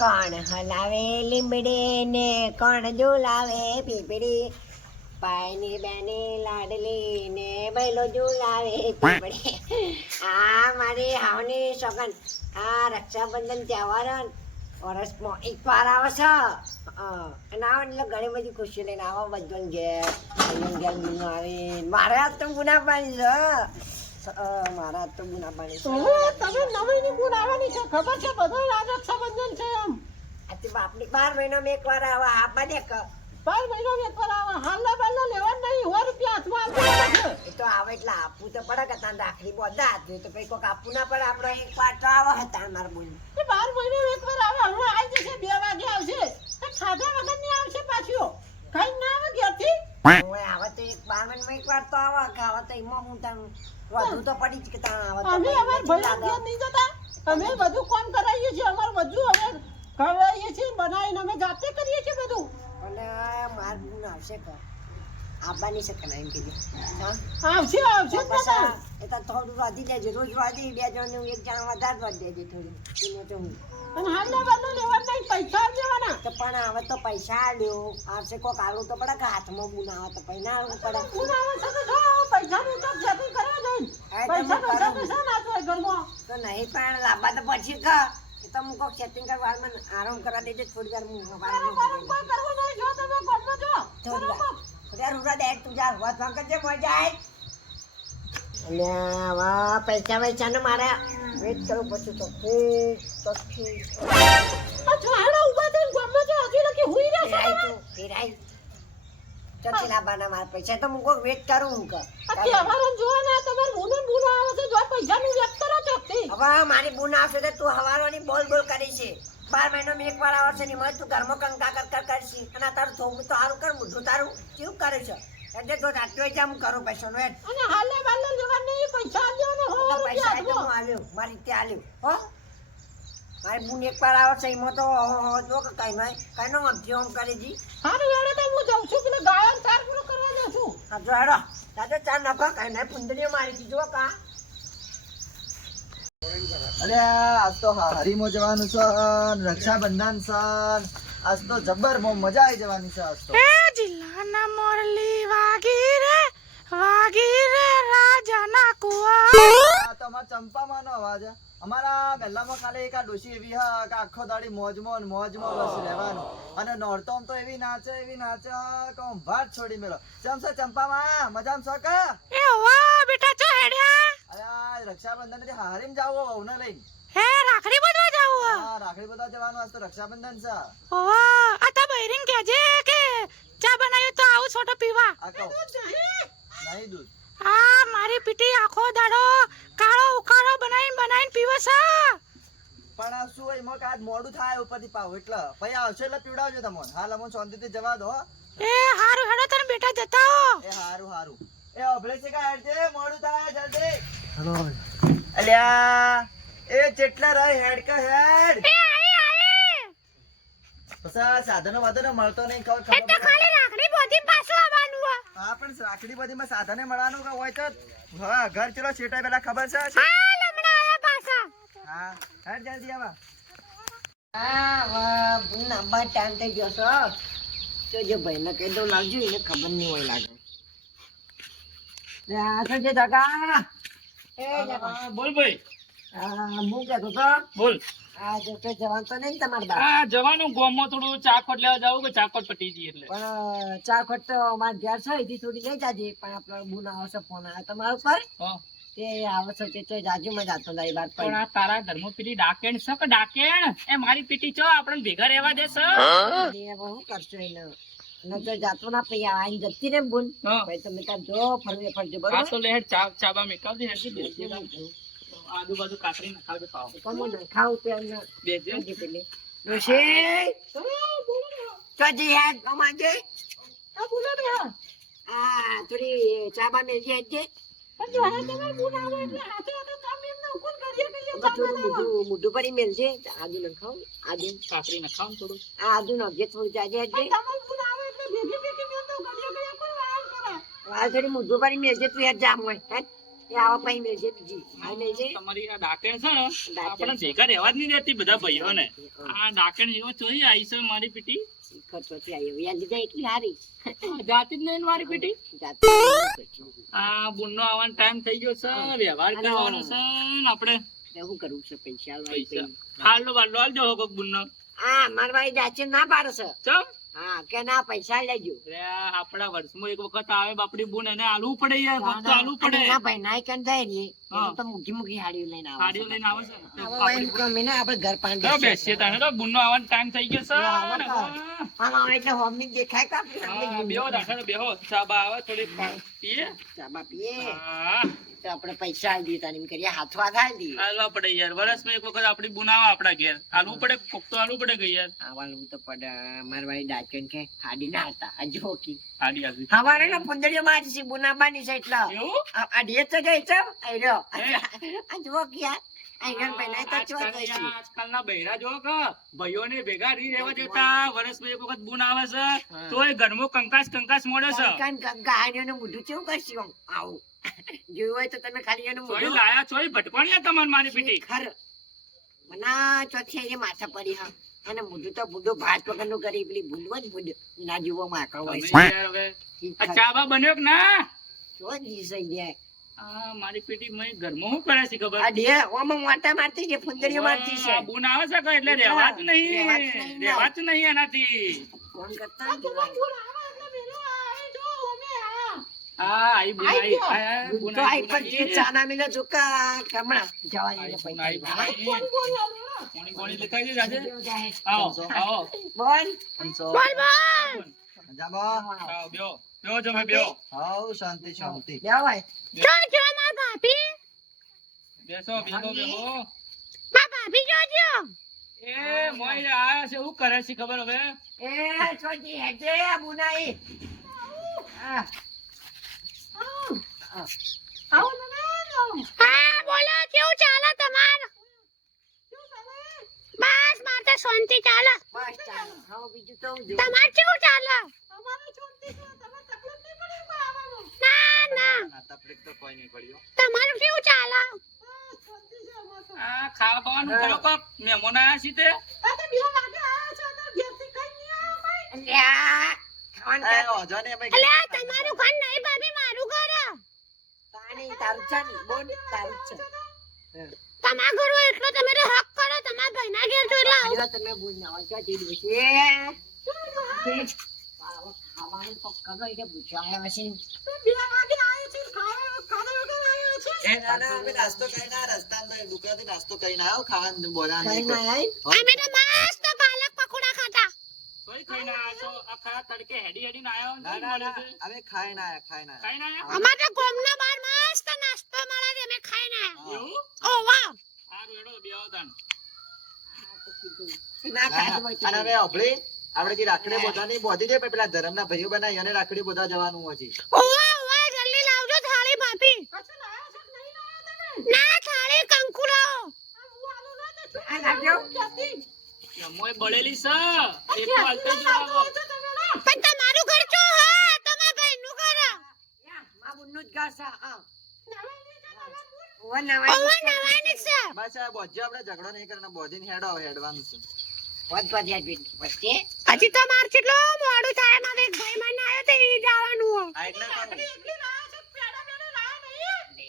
કોણ હલાવે લીંબડી ને કોણ ઝુલાવે પીપળી પાયની બેની લાડલી ને બૈલો ઝુલાવે પીપળી આ મારી હાવની સોગન આ રક્ષાબંધન તહેવાર વર્ષમાં એકવાર આવે છે અને આવે એટલે ઘણી બધી ખુશી લઈને આવો બધું ઘેર આવે મારે આજ તો ગુના પાણી છે મારા તો ગુના પાણી તમે નવીની ગુણ આવવાની છે ખબર છે બધો રક્ષાબંધન છે એમ આથી બાપની 12 મહિનામાં એકવાર આવે આપા દે 12 મહિનામાં એકવાર આવે હાલના બાલના લેવા નહીં 100 રૂપિયા હાથમાં આપવાના છે એ તો આવે એટલે આપવું તો પડે કે તાન રાખડી બોધા તો કઈ કોક આપવું ના પડે આપણો એક વાર તો આવે હતા મારા બોલ 12 મહિનામાં એકવાર આવે હવે આવી જશે 2 વાગે આવશે તો ખાધા વગર ની આવશે પાછો કઈ ના આવે ઘેરથી ઓય આવે તો એક 12 મહિનામાં એકવાર તો આવે કે આવે તો એમાં હું તાન વધુ તો પડી જ કે તાન આવે તો અમે અમાર ભૈયા ઘેર નહીં જતા અમે બધું કામ કરાવીએ છીએ અમાર બધું અમે કરાવીએ છીએ બનાવીને અમે જાતે કરીએ છીએ બધું અને માર ગુણ આવશે કે આબાની છે કે ના એમ કીધું આવશે આવશે જ દાદા એ તો થોડું વધી દેજો રોજ વધી 2 જણનું 1 જણ વધારે વધી દેજો થોડું એને તો હું અને હાલના બાલના લેવા નહીં પૈસા દેવાના તો પણ હવે તો પૈસા આલ્યો આવશે કોક આલું તો પડે કે હાથમાં ગુણ આવે તો પૈસા આલવું પડે ગુણ આવે છે તો જો પૈસાનું તો સેટિંગ કરવા દઈ પૈસા પૈસા ના તો ઘરમાં તો નહીં પણ લાંબા તો પછી કે એ તો હું કોક સેટિંગ કરવા મને આરામ કરવા દેજે થોડી વાર હું કોઈ કરવું નહીં જો તમે કોમમાં જો થોડી વાર રૂડા દે તું જા વાત ભાગ કરજે મજા આય અલ્યા વા પૈસા ને મારે વેટ કરું પછી તો આ છોડો ઉભા થઈને કોમમાં જો હજી લખી હુઈ રહ્યા છે ફેરાઈ ચચી લાબાના મારા પૈસા તો હું કોક વેટ કરું હું કે આ તહેવારો જો ને તમાર બુનો આવે છે જો પૈસાનું વેટ કરો ચોકથી હવે મારી બુન આવશે તો તું હવારોની બોલ કરી છે 12 મહિનામાં એકવાર આવશે ને મને તું ઘરમાં કંકા કર કરશી અને તારું થોડું તો સારું કર મુઠું તારું કેવું કરે છે એટલે જો રાત્રે જ હું કરું પૈસાનો વેટ અને હાલે બાલે લેવા નહીં પૈસા આલ્યો ને હો પૈસા તો હું આલ્યો મારી ત્યાં આલ્યો હો મારી બુન એકવાર આવશે એમાં તો જો કે કઈ નો અભ્યામ કરી દી હારું એડે તો હું જાઉં છું પેલા ગાયન ચાર પૂરો કરવા દઉં છું હા જો હેડો દાદા ચાર નખો કઈ નહીં પુંદરીઓ મારી દીધો કા અરે આજ તો હરીમો જવાનું છે રક્ષાબંધન છે આજ તો જબર મજા આવી જવાની છે આજ તો જિલ્લાના મોરલી વાગી રે રાજાના કુવા તો અમાર ચંપામાં નો અવાજ અમારા ગલ્લામાં ખાલી એક આ ડોશી એવી હા કે આખો દાડી મોજમાં બસ રહેવાનું અને નોરતોમ તો એવી નાચે કે હું ભાત છોડી મેલો ચમસે ચંપામાં મજામાં છો કે એ વાહ બેટા ચો હેડ્યા અરે આ રક્ષાબંધન થી હારીમ જાવો વહુને લઈને હે રાખડી બધવા જાવ હા રાખડી બધા જવાનું આજ તો રક્ષાબંધન છે વાહ આ તા બૈરિંગ કેજે કે ચા બનાવ્યો તો આવું છોટો પીવા આ કહો નહીં દૂધ આ મારી પીટી આખો દાડો કાળો ઉકાળો બનાવીને પીવે છે પણ આ શું હોય મોક આજ મોડું થાય ઉપરથી પાવ એટલે પછી આવશે એટલે પીવડાવજો તમને હાલ અમને શાંતિથી જવા દો એ હારું હેડો તને બેટા જતા હો એ હારું એ અભળે છે કે હેડજે મોડું થાય જલ્દી હલો અલ્યા એ જેટલા રહે હેડ કે હેડ એ આઈ બસા સાધનો વાધનો મળતો નહીં ખબર એ તો ખાલી રાખડી બોધી પાછું આવવાનું હા પણ રાખડી બધીમાં સાધને મળવાનું કે હોય તો હા ઘર ચલો છેટા પેલા ખબર છે હા લમણા આયા પાછા હા હેડ જલ્દી આવા હા વાહ બુન આબા ટાઈમ થઈ ગયો છો જો ભાઈને કહી દઉં લાવજો એને ખબર નહીં હોય લાગે આ તો જે જગા એ જગા બોલ ભાઈ હું કહેતો તો બોલ આ જો તો જવાન તો નહીં તમારે બા આ જવાનું ગોમમાં થોડું ચાખોટ લેવા જાવ કે ચાખોટ પટી જઈએ એટલે પણ ચા ખોટ તો અમારે ઘેર છે એથી થોડી લઈ જાજે પણ આપણે બુન આવશે ફોન આવે તમારું પર હા. તે આવશે તે તો જાજુ માં જાતો નહીં બાર પણ આ તારા ઘરમાં પેલી ડાકેણ છે કે ડાકેણ એ મારી પીટી છો આપણને ભેગા રહેવા દેશે શું કરશો એને ન તો જાતો ના પૈ આઈને જતી ને બુન હા. પછી તમે ત્યાં જો ફરજો આ બરોબર તો લે ચાબા મેકાવજે હેડજે બેસજે આજુબાજુ કાકરી નખાવજે પાવ કમો ના ખાવ તો એમને બેસજે પેલી ડોશી ચોજી હેડ કમાજે આ બોલો ને આ થોડી ચાબા મેલજી હેડજે પણ જો હા તમાર બુન આવે એટલે હાથે હાથે કામ એમને ઉકુન કરીએ થોડું મોઢું પડી મેલજે આદુ ન ખાવ આદુ કાકરી નખાવ થોડું આ આદુ નખજે થોડું જાજે હેડજે તમાર બુન આવે એટલે ભેગી મેં તો કરીએ કોઈ વાળ કરે આ થોડી મોઢું પડી મેલજે તું હેડ જામ હોય હેડ એ આવા પછી મેળજે બીજી આ મેળજે તમારી આ ડાકેણ છે ને ડાકેણ આપણે છે. ભેગા રહેવા જ નહીં દેતી બધા ભાઈઓને આ ડાકેણ એવો ચોરી આવી છે મારી પીટી ખર્ચોથી આવી યાદ લીધા એટલી હારી જાતી જ નહીં મારી પીટી જાતે ખર્ચો. આ બુનનો આવવાનો ટાઈમ થઈ ગયો છે વ્યવહાર કરવાનો છે ને આપણે એટલે શું કરવું છે પૈસા પૈસા હાલો બાલો હાલ જો કોક બુનનો હા મારા ભાઈ જાચે ના પાડે છે ચમ હા કે ના પૈસા લેજો લે આપણા વર્ષમાં એક વખત આવે બાપડી બુન એને આલવું પડે યાર કોક તો આલવું પડે ના ભાઈ ના કન થાય ને હા. તો મૂકી મૂકી હાડીઓ લઈને આવે સાડીઓ લઈને આવે છે હવે ભાઈ ગમે ને આપણે ઘર પાંડે તો બેસીએ તાને તો બુનનો આવવાનો ટાઈમ થઈ ગયો છે ને. હા એટલે હોમી દેખાય કા હા, બેહો દાખલા બેહો ચા બા આવે થોડી પીએ ચાબા પીએ હા તો આપણે પૈસા આલી દીધા એમ કરીએ હાથ વાત આલી દીધી હાલવા પડે યાર વર્ષમાં એક વખત આપડી બુન આવે આપડા ઘેર હાલવું પડે કોક તો હાલવું પડે કે યાર આવવાનું તો પડે મારા ભાઈ ડાચન કે હાડી ના હતા આ જોકી હાડી આવી હવારે ને પુંદડીઓ મારી છે બુનાબાની છે એટલે એવું આ ઢેર તો ગઈ છે આઈ રહ્યો હે? આ જોકી આ ગણ પહેલાય તો ચો ગઈ છે આજકાલના બૈરા જો કે ભાઈઓને ભેગા નહીં રહેવા દેતા વર્ષમાં એક વખત બુન આવે છે તોય ઘરમાં કંકાસ મોડે છે કંકાન ગાડીઓનું મોઢું કેવું કરશે આમ આવું જોયું હોય તો તમે ખાલી એનું ચોઈ મોઢું લાયા ચોઈ ભટકોણ્યા તમાર મારી પીટી ખર મના ચોથી આઈને માથા પડી હા અને મોઢું તો બુડો ભાત વગરનું કરી પેલી ભૂલવો જ ભૂલ ના જીવો માકા હોય તમે છે યાર હવે આ ચા બા બન્યો કે ના જો જીસાઈ જાય આ મારી પીટી મેં ઘરમાં શું કરે છે ખબર આ ઢેર ઓમાં મોટા મારતી છે ફુંદડીઓ મારતી છે આ બુન આવે છે કે એટલે રહેવાતું નહીં રહેવાતું નહીં એનાથી ફોન કરતા જ આ આઈ બુન આઈ આ બુન તો આઈ આઈ પર જે ચાના મિલે જોકા કમણા જવા દે કોણી કોણી લેતા જજે જાજે આવો આવો બોલ પંચો બોલ મજામાં આવો બેહો બેહો જમે બેહો હાઉ શાંતિ શાંતિ જા ભાઈ બેસો બેહો બેહો એ મોય આયા છે શું કરે છે ખબર હવે એ છોજી હેજે બુનાઈ આ આવો હા બોલો કેવું ચાલે તમાર બસ મારે શાંતિ ચાલે બસ ચાલો હા બીજું તો હું તમાર કેવું ચાલે ના ના ના તકલીફ તો કોઈ નહીં પડ્યો તમારું કેવું ચાલે આ ખાવા બાવાનું કરો કોક મહેમાન આયા છે તે લ્યા ખાવાનું એ કર ઓજો ને ભાઈ અલ્યા તમારું ઘર નહીં ભાભી મારું ઘર હે. પાણી તારું છે ને બોલ તારું છે તમારા ઘર હોય એટલો તમે તો હક કરો તમારા ભાઈના ઘેર જો એટલે આવું. જો તમે બુન ના હોય તો દીધું છે ખાવાનું તો કરો એટલે પૂછાય હશે એ ના ના અમે નાસ્તો કરીને આ રસ્તામાં તો દુકાનથી નાસ્તો કરીને આવ્યો ખાવાનું બોલા કઈ નહીં ના આય અમે તો મસ્ત પાલક પકોડા ખાતા તોય ખાઈને આયા છો આ ખરા તડકે હેડી હેડીને આયા ના હોય ના ને ના અમે ખાઈને આયા ખાઈને આયા ખાઈને આયા અમારે તો ગોમના બહાર મસ્ત નાસ્તો મળે છે અમે ખાઈને આયા. એવું ઓ વાહ સારું હેડો બેહો તાન ના ખાધું હોય તો અને હવે અભળી આપણે જે રાખડી બોધાની બોધી દે પછી પેલા ધરમના ભાઈઓ બનાવી અને રાખડી બોધા જવાનું હોય છે ઓ વાહ જલ્દી લાવજો થાળી ભાભી ના થાળી કંકુ લાવો આ લાગ્યો મોય બળેલી છે એક હાલતે જોડાવો પણ તમારું ઘર ચો હા તમારા ભાઈનું ઘર હે. માં બુનનું જ ઘર છે હા ઓવા નવાની છે બસ આ બોધ્યો આપણે ઝઘડો નહીં કરવાનો બોધીને હેડો હવે હેડવાનું છે વચ્ચે હજી તો માર કેટલો મોડું થાય મારે એક ભાઈ મને આવ્યો તો ઈ જવાનું હો આ એટલે કહું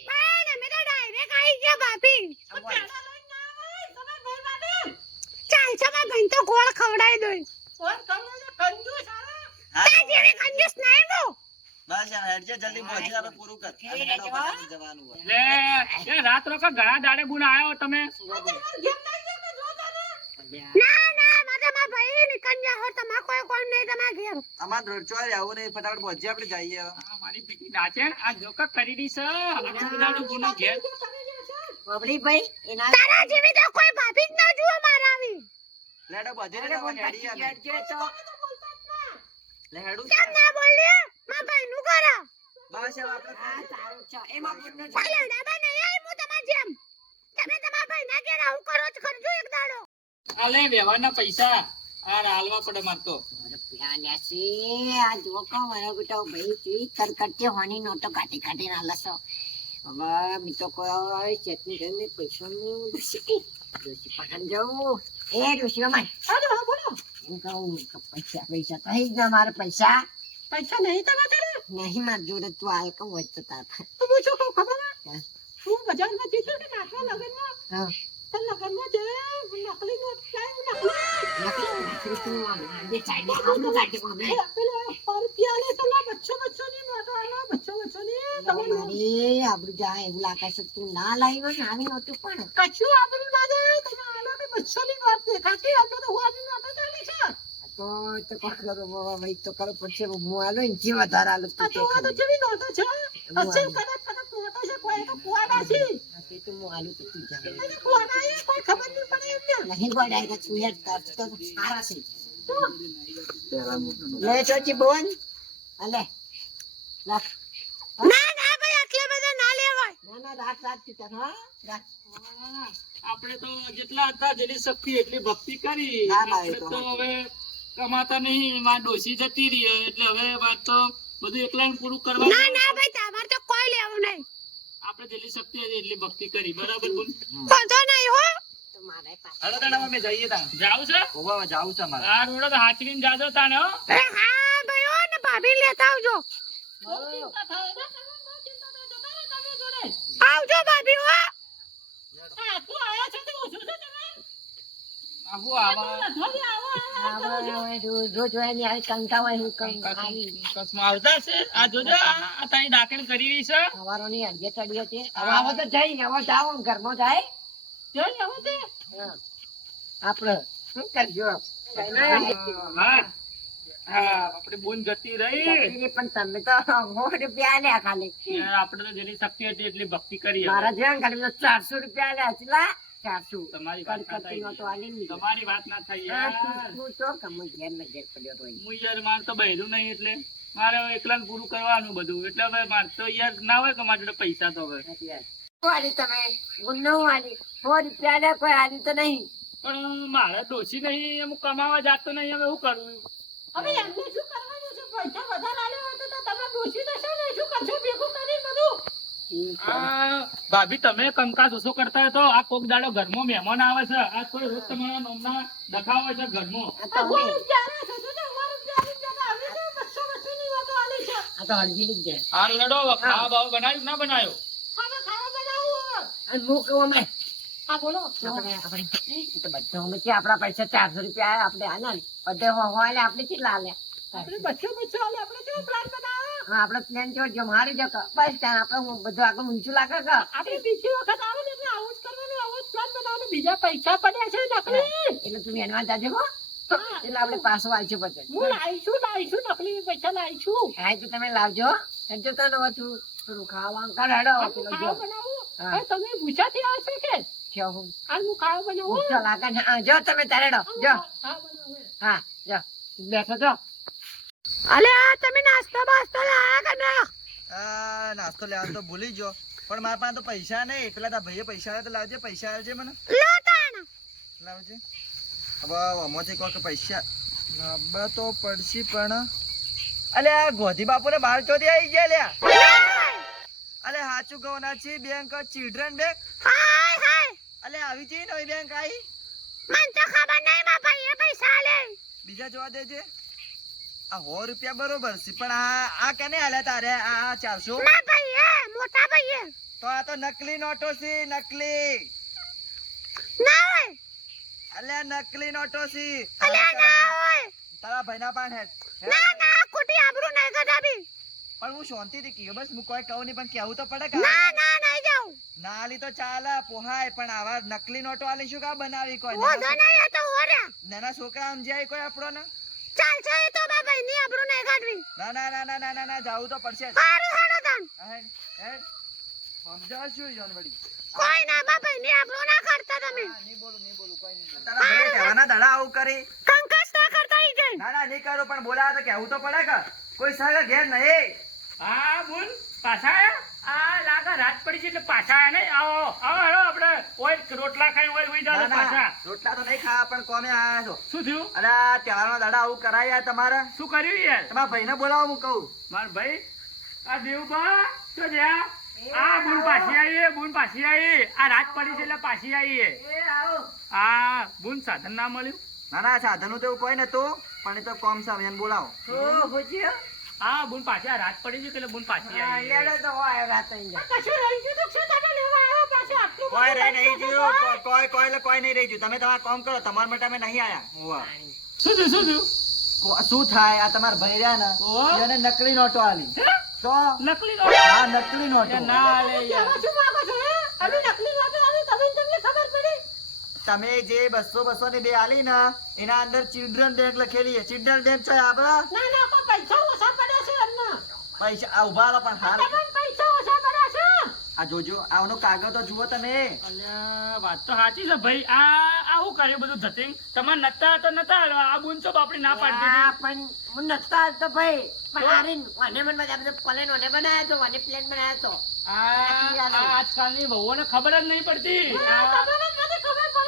પણ અમે તો ડાયરેક્ટ આવી ગયા ભાભી ચાલ છે મારા ભાઈ તો ગોળ ખવડાવી દો તાર જેવી કંજૂસ નહીં હું બસ આ હેડજે જલ્દી બોધી આપણે પૂરું કર અને હેડો પછી જવાનું હોય લે એ રાત રોકા ઘણા દાડે ગુણ આયો તમે ના ના મારે મારા ભાઈ નીકળ જા હો તમાર કોઈ કોણ નહીં તમાર ઘેર અમાર રડચોય આવું નહીં ફટાફટ બોધી આપણે જઈએ હવે આ મારી પીકી નાચે આ જોકા કરી દી છે આખું દાડો ગુનો ઘેર બબડી ભાઈ એના તારા જેવી તો કોઈ ભાભી જ ના જુઓ મારા આવી લેડો બોધી લે હવે હેડી અમે લે હેડું કેમ ના બોલ્યો મારા ભાઈનું ઘર હે. બસ હવે આપણે એમાં બુનનું જ કોઈ લડાબા નહીં આવી હું તમાર જેમ તમે તમારા ભાઈના ઘેર આવું કરો જ કરજો એક દાડો આ લે વ્યવહારના પૈસા આ હાલવા પડે માર તો પ્યાલ્યા છે આ જો કો મારો બેટો ભાઈ તી કરકટે હોની નોટો કાટી કાટી ના લસો હવે બી તો કોઈ ચટણી કરીને પૈસાનું ડોશી પકડી જાઉં. એ ડોશી અમાર અરે હા બોલો હું કહું કે પૈસા તો હઈ જ ના મારા પૈસા પૈસા નહીં તમારા જોડે? નહીં માર જોડે તું હાલ કહું હોય તો તાર તો હું શું કહું ખબર હે? હા. હું બજારમાં જઈશું ને નાખવા લગનમાં હા તો લગનમાં જે નકલી નોટ લાવ્યું, નકલી તું બે ચાઇના આવું કાઢી કોને પેલો રૂપિયા લે તમને બચ્ચોની નોટો આલો બચ્ચોની તમે મારી આબરૂ જાય એવું લાગે છે તું ના લાવ્યો ને આવી નહોતું પણ કશું આબરૂ ના જાય તમે આલો કે બચ્ચોની નોટ દેખાતી આપણે તો હોવાની નોટો ચાલી છે. તો કોણ કરો બાબા ભાઈ તો કરો પછી હું હાલો ને જે વધારે હાલો આ તું તો આ તો જેવી નોટો છે અસલ કડક નોટો છે કોઈ તો કુવાડા છે તે તો હું હાલો તો તું જા એને કુવાડા એ કોઈ ખબર નહીં પડે એમને નહીં ગોડાય કે તું યાર તાર તો સારા છે તો લે ચોચી બોન અલે રાખ ના ના ભાઈ આટલે બધા ના લેવાય. ના ના રાખ તું તાર હા રાખ આપણે તો જેટલા હતા જેટલી શક્તિ એટલી ભક્તિ કરી. ના, ના, એ આપણે તો તો હવે કમાતા નહીં, માં ડોશી જતી રહી એટલે હવે વાત તો બધું એકલા પૂરું ના કરવાનું. ના ભાઈ તમારે તો કોઈ લેવું નહીં. આપણે જેટલી શક્તિ હતી એટલી ભક્તિ કરી. બરાબર બોલ. વાંધો નહીં હો. તો મારે પાસે હાલો તાણા અમે જઈએ તા જાવું છે ઓવા જાવું છે અમારે આ રોડ હાચવીને જાજો તાને હો. એ હા ભાઈ હો ને ભાભી લેતા આવજો. ચિંતા થાય ને તમે બહુ ચિંતા થાય જતા રહો તમે જોડે. આવજો ભાભી હો. આ તું આયા છો તો ઓછું છે તમે આવું આવા થોડી આવો રોજ હોય ને આવી કંકા હોય હું કઈ આવી કસમાં આવતા છે. આ જોજો આ તારી દાખલ કરી રહી છે. સવારોની અડગે ચડી હતી હવે આવો તો જઈ હવે જાઓ ઘરમાં જાય જોઈ આવો તે હા. આપણે શું કરજો હા હા આપણે બોન જતી રહી. પણ તમે તો રૂપિયા લ્યા ખાલી યાર, આપણે તો જેટલી શક્તિ હતી એટલી ભક્તિ કરી. હવે. મારા જેવા ખાલી 400 રૂપિયા લ્યા ચલા 400 તમારી વાત ના કડકતી નો તો થાય. આલી નહીં. તમારી વાત ના થાય હા, યાર. તું તો કમો ઘેર ને ઘેર પડ્યો રોઈ. હું યાર મારે તો બહેરું નહીં એટલે મારે હવે એકલાને પૂરું કરવાનું બધું. એટલે હવે મારે તો યાર ના હોય કે મારી જોડે પૈસા તો હવે. નથી યાર. શું આલી તમે ગુન્નો આલી 100 રૂપિયા લ્યા કોઈ આલી તો નહીં પણ મારે ડોશી નહીં, હું કમાવા જાતો નહીં. હવે શું કરવું? હવે એમને શું કરવાનું છે પૈસા વધારે આલ્યા હોય તો તમે ડોશી તો શું નહીં શું કરશો ભેગું કરી બધું આ ભાભી તમે કંકાસ ઓછો કરતા હોય તો આ કોક દાડો ઘરમાં મહેમાન આવે છે. આ કોઈ રોજ તમારા નોમના ડખાવ હોય છે ઘરમાં. આ તો આ અમે- રૂપિયા છે તો રૂપિયા આવે છે બચ્ચોની વાતો આલી છે આ તો હળવી લીધ દે આ લડો ખાવા બાવા બનાવ્યું ના બનાવ્યો? ખાવા બનાવું અને હું કહું અમે આ બોલો આપણે તો બધા અમે કે આપણા પૈસા 400 રૂપિયા આપણે આલ્યા ને બધે હોય આપણે કેટલા આલ્યા આપણે બચ્ચો આલે આપણે કેવો પ્લાન બનાવ્યો હા આપણે પ્લાન જો મારી જો બસ ત્યાં આપણે બધું આગળ ઊંચું લાગે કે આપણે બીજી વખત આવે ને એટલે આવું જ કરવાનું આવું જ પ્લાન બનાવવાનું બીજા પૈસા પડ્યા છે નકલી એટલે તું એનવા જાજે હો એટલે આપણે પાછો આવશે પછી હું લાવીશું નકલી પૈસા લાવીશું હા તો તમે લાવજો કરજો તો ને તું થોડું ખાવા કરાડો પેલો જો ખાવા બનાવું હા. હવે તમે ભૂસાથી આવશે કે જો હું હાલ હું ખાવા બનાવું ઊંચો લાગે ને હા જો તમે તારેડો જો ખાવા બનાવું હા જો બેઠો જો અલે આ તમે નાસ્તો બાસ્તો લાયા કે ના? આ નાસ્તો લેવાનું તો ભૂલી ગયો પણ મારા પાસે તો પૈસા નહીં પેલા તારા ભાઈએ પૈસા આલે તો લાવજે પૈસા આલજે મને લો તાણ. લાવજે હવે આમાંથી કોક પૈસા લાવવા તો પડશે પણ અલે આ ગોધી બાપુને બાર ચોથી આવી ગયા લ્યા અલે હાચું કહો ના છે બેંક ચિલ્ડ્રન બેંક હાય હાય અલે આવી છે નવી બેંક આવી મને તો ખબર નહીં મારા ભાઈએ પૈસા આલે. બીજા જોવા દેજે આ 100 રૂપિયા બરોબર છે પણ આ કેને આલ્યા તારે આ 400 મારા ભાઈએ મોટા ભાઈએ તો આ તો નકલી નોટો છે નકલી ના હોય અલ્યા નકલી નોટો છે અલે ના હોય તારા ભાઈના પાન હેડ ના ના ખોટી આબરૂ નહીં કદાબી. પણ હું શાંતિથી કીધું બસ હું કોઈ કહું નહીં પણ કેવું તો પડે કે ના ના નહીં જાઉં. ના આલી તો ચાલે પોહાય પણ આવા નકલી નોટો આલી શું કા બનાવી કોઈ ઓધો નહીં તો ઓર્યા નાના છોકરા સમજાય કોઈ આપણો ને ચાલશે એ તો મારા ભાઈની આબરૂ નહીં કાઢવી. ના ના ના ના ના ના ના જાવું તો પડશે જ. હારું હેડો તાણ. હેડ હેડ સમજાવશું યોન વળી કોઈ ના મારા ભાઈની આબરૂ ના કરતા તમે. નહીં બોલું કોઈ નહીં બોલું. તારા ભાઈ કહેવાના દડા આવું કરી કંકાસ ના કરતા ઈ જઈ. ના ના નહીં કરું પણ બોલાવે તો કેવું તો પડે કે કોઈ સાગા ઘેર નહીં હા બોલ પાછા આયા? આ લાગા રાત પડી છે એટલે પાછા આયા નહીં? આવો આવો હેડો આપણે ઓય રોટલા ખાઈને ઓય હુઈ ના જાઓ ના પાછા. રોટલા તો નહીં ખાવા પણ કોમે આયા છો શું થયું? અરે આ તહેવારના દાડા આવું કરાયા તમારે શું કર્યું યાર? તમારા ભાઈને બોલાવો હું કહું માર ભાઈ આ દેવબા તો જ્યાં આ બુન પાછી આવી બુન પાછી આવી આ રાત પડી છે એટલે પાછી આવી આ બુન સાધન ના મળ્યું ના ના સાધનનું તો એવું કોઈ નતું પણ એ તો કોમ છે એને બોલાવો હા બુન પાછી આ રાત પડી છે એટલે બુન પાછી આવી કશું રહી ગયું તો શું તમે લેવા આવ્યા પાછું આટલું કોઈ રહી નહીં ગયું કોઈ નહીં રહી ગયું તમે તમારું કામ કરો તમારા માટે અમે નહીં આયા શું થયું શું થયું શું થાય આ તમારા ભાઈ રહ્યા ને ઓહો. એને નકલી નોટો આલી તો નકલી હા નકલી નોટો ના લે કહેવા શું માંગો છો હે? અમે નકલી નોટો આવી તમને ખબર પડી તમે જે 200 ની બે આલી ને એના અંદર ચિલ્ડ્રન બેંક લખેલી છે ચિલ્ડ્રન બેંક છે આપડા ના ના કોઈ પૈસા ઓછા પડ્યા છે એમને પૈસા આ ઉભા રહો પણ હાલ તમને પૈસા ઓછા પડ્યા છે આ જોજો આનો કાગળ તો જુઓ તમે અલ્યા, વાત તો સાચી છે ભાઈ આ આવું કર્યું બધું ધતિંગ તમારે નતા તો નતા હાલવા. આ બુન તો બાપડી ના પાડતી હતી. પણ હું નતા તો ભાઈ પણ આરીન મને મને બધા બધા પ્લેન મને બનાવ્યો તો મને પ્લેન બનાવ્યો તો આ આજકાલની વહુઓને ખબર જ નહીં પડતી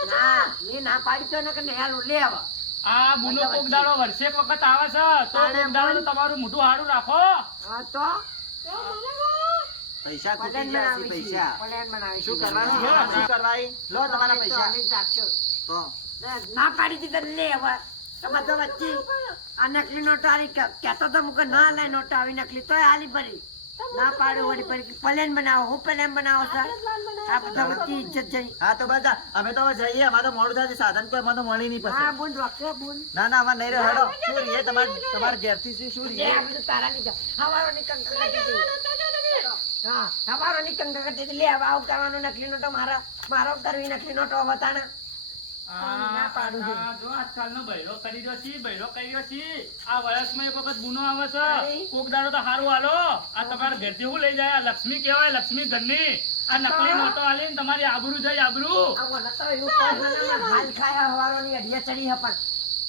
ના મેં ના પાડી તો ને કે નહીં હાલું લે હવે આ બુનો કોક દાડો વર્ષે એક વખત આવે છે તો કોક દાડો તો તમારું મોઢું હારું રાખો. હા તો પૈસા પ્લેન ખૂટી ગયા છે બનાવી પૈસા પ્લેન બનાવી શું કરવાનું શું કરવાય લો તમારા પૈસા રાખશો તો ના પાડી દીધા લે હવે તમે તો વચ્ચે આ નકલી નોટો આલી કહેતો તો મુકે ના લે નોટો આવી નકલી તોય આલી પડી ના પાડ્યું વળી પડી પ્લેન બનાવો હું પ્લેન બનાવો સર આ બધા વચ્ચે ઇજ્જત જઈ હા તો બધા અમે તો હવે જઈએ અમારે તો મોડું થાય છે. સાધન કોઈ મને તો મળી નહીં હા પછી બોલ રોકે બોલ ના ના અમારે નહીં રહ્યો હેડો શું રીએ તમારા ઘેરથી શું લે રીએ આ બધું તારા લીધે હવારોની કંક કરતી હતી. હા હવારોની કંક કરતી હતી લે હવે આવું કરવાનું નકલી નોટો મારો કરવી નકલી નોટો બતાના ના પાડું છું. આ જો આજકાલનો બૈરો કરી રહ્યો છે બૈરો કરી રહ્યો છે. આ વર્ષમાં એક વખત ગુનો આવે છે કોક દાડો તો હારું હાલો આ તમારા ઘરથી હું લઈ જાય આ લક્ષ્મી કહેવાય લક્ષ્મી ઘરની આ નકલી નોટો આલીને તમારી આબરૂ જાય આબરૂ. આ મને તો એવું કોઈ મને હાલ ખાયા હવારોની અઢિયા ચડી હે પણ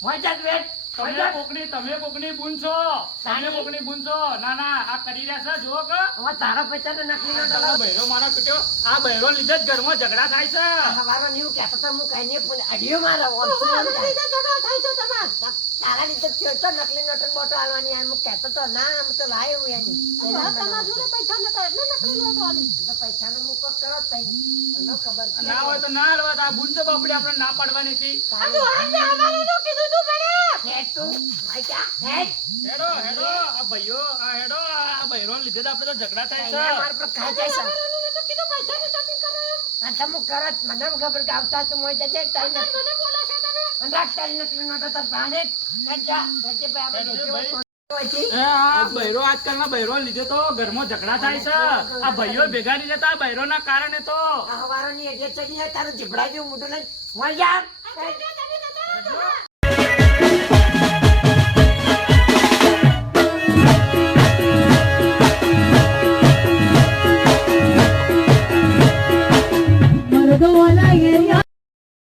હોય જાત વેટ તમે કોકની બુન છો તમે કોકની બુન છો ના ના આ કરી રહ્યા છે જુઓ કે હવે તારા પૈસા તો નકલી નોટો આ બૈરો મારો પીટ્યો આ બૈરો લીધે જ ઘરમાં ઝઘડા થાય છે. હવારો ની કહેતો તો હું કઈ નહીં અઢિયો મારો તારા લીધે થયો તો નકલી નોટો બોટો આલવાની એમ હું કહેતો તો ના આમ તો લાય હું એની પૈસા નતા એટલે નકલી નોટો આલી તો પૈસાનો મુકો કરો તઈ મને ખબર છે ના હોય તો ના હલવા આ બુન તો બાપડી આપણે ના પાડવાની હતી. હેડ તું ભાઈ ક્યાં હેડ હેડો હેડો આ ભાઈઓ આ હેડો આ બૈરો લીધે જ આપણે તો ઝઘડા થાય તઈને છે. માર પર ખાઈ જાય છે આ તમે કરો જ મને ખબર કે આવતા તો મોય જજે તઈને તારી નકલી નોટો તાર ભાણે જા જજે ભાઈ આપણે આ બૈરો આજકાલના બૈરો લીધે તો ઘરમાં ઝઘડા થાય છે. આ ભાઈઓ ભેગા નહીં રહેતા બૈરોના કારણે તો હવારોની એટલે ચડી તારું જીભડા જેવું મોટું લઈને મળ જા